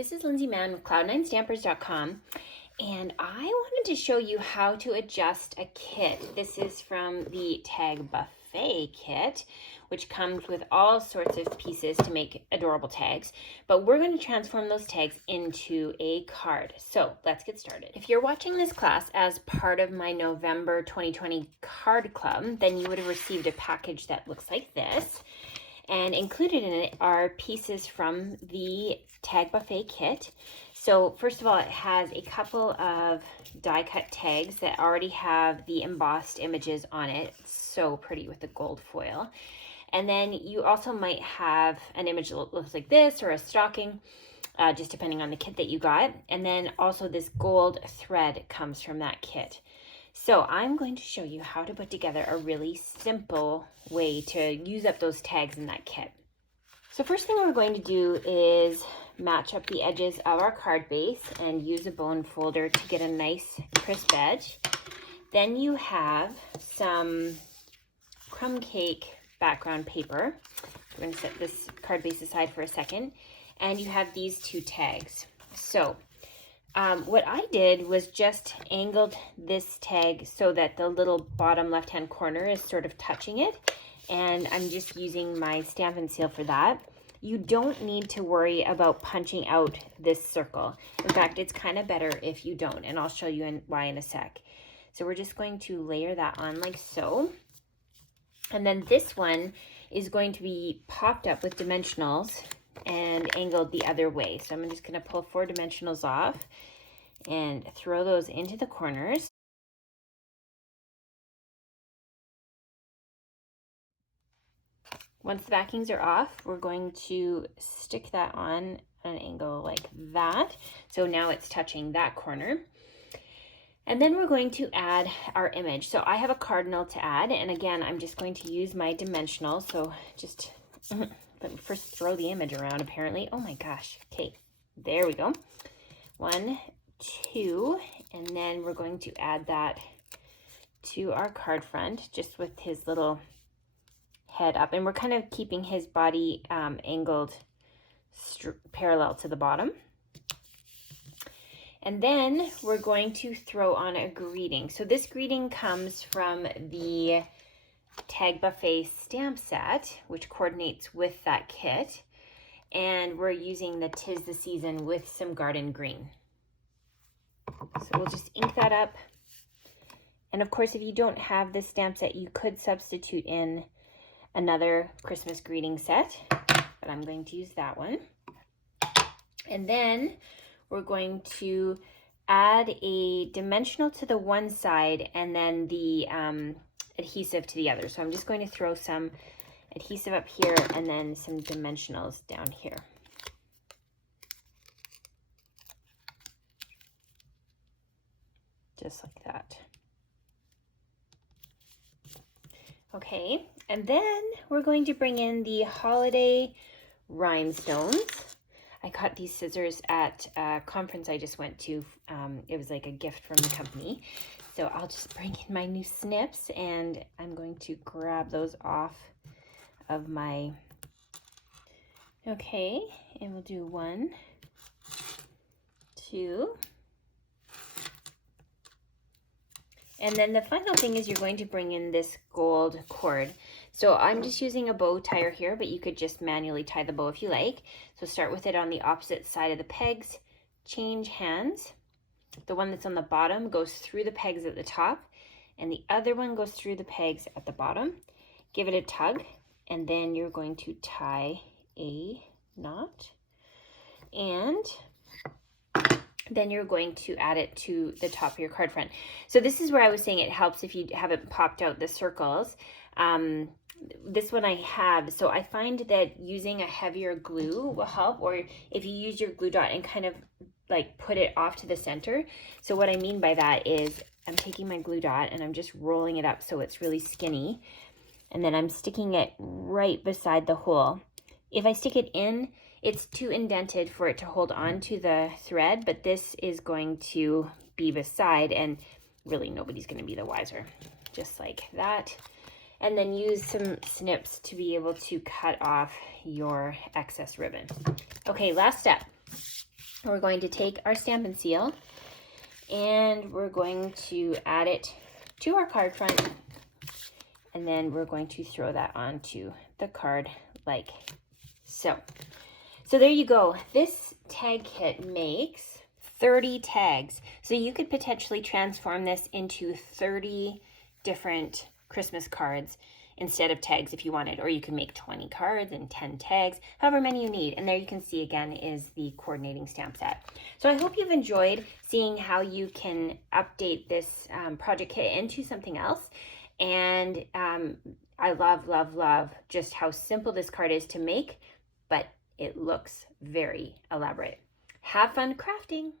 This is Lindsay Mann with Cloud9Stampers.com, and I wanted to show you how to adjust a kit. This is from the Tag Buffet kit, which comes with all sorts of pieces to make adorable tags, but we're going to transform those tags into a card. So let's get started. If you're watching this class as part of my November 2020 card club, then you would have received a package that looks like this. And included in it are pieces from the Tag Buffet kit. So first of all, it has a couple of die cut tags that already have the embossed images on it. It's so pretty with the gold foil. And then you also might have an image that looks like this or a stocking, just depending on the kit that you got. And then also this gold thread comes from that kit. So I'm going to show you how to put together a really simple way to use up those tags in that kit. So first thing we're going to do is match up the edges of our card base and use a bone folder to get a nice crisp edge. Then you have some crumb cake background paper. We're going to set this card base aside for a second. And you have these two tags. So what I did was just angled this tag so that the little bottom left-hand corner is sort of touching it. And I'm just using my Stampin' Seal for that. You don't need to worry about punching out this circle. In fact, it's kind of better if you don't, and I'll show you why in a sec. So we're just going to layer that on like so. And then this one is going to be popped up with dimensionals and angled the other way. So I'm just going to pull 4 dimensionals off and throw those into the corners. Once the backings are off, we're going to stick that on an angle like that. So now it's touching that corner. And then we're going to add our image. So I have a cardinal to add, and again, I'm just going to use my dimensional. So just let me first throw the image around, apparently. Oh my gosh. Okay, there we go. 1, 2, and then we're going to add that to our card front, just with his little head up. And we're kind of keeping his body angled parallel to the bottom. And then we're going to throw on a greeting. So this greeting comes from the Tag Buffet stamp set, which coordinates with that kit. And we're using the 'Tis the Season with some garden green. So we'll just ink that up. And of course, if you don't have this stamp set, you could substitute in another Christmas greeting set, but I'm going to use that one. And then we're going to add a dimensional to the one side and then the adhesive to the other. So I'm just going to throw some adhesive up here and then some dimensionals down here. Just like that. Okay, and then we're going to bring in the holiday rhinestones. I got these scissors at a conference I just went to. It was like a gift from the company. So I'll just bring in my new snips and I'm going to grab those off of my, okay, and we'll do 1, 2, and then the final thing is you're going to bring in this gold cord. So I'm just using a bow tire here, but you could just manually tie the bow if you like. So start with it on the opposite side of the pegs, change hands. The one that's on the bottom goes through the pegs at the top, and the other one goes through the pegs at the bottom. Give it a tug, and then you're going to tie a knot. And then you're going to add it to the top of your card front. So this is where I was saying it helps if you haven't popped out the circles. This one I have, so I find that using a heavier glue will help, or if you use your glue dot and kind of like put it off to the center. So what I mean by that is I'm taking my glue dot and I'm just rolling it up so it's really skinny. And then I'm sticking it right beside the hole. If I stick it in, it's too indented for it to hold on to the thread, but this is going to be beside, and really nobody's going to be the wiser. Just like that. And then use some snips to be able to cut off your excess ribbon. Okay, last step. we're going to take our Stampin' Seal and we're going to add it to our card front, and then we're going to throw that onto the card like so. So there you go. This tag kit makes 30 tags. So you could potentially transform this into 30 different Christmas cards instead of tags if you wanted, or you can make 20 cards and 10 tags, however many you need. And there you can see again is the coordinating stamp set. So I hope you've enjoyed seeing how you can update this project kit into something else. And I love, love, love just how simple this card is to make, but it looks very elaborate. Have fun crafting.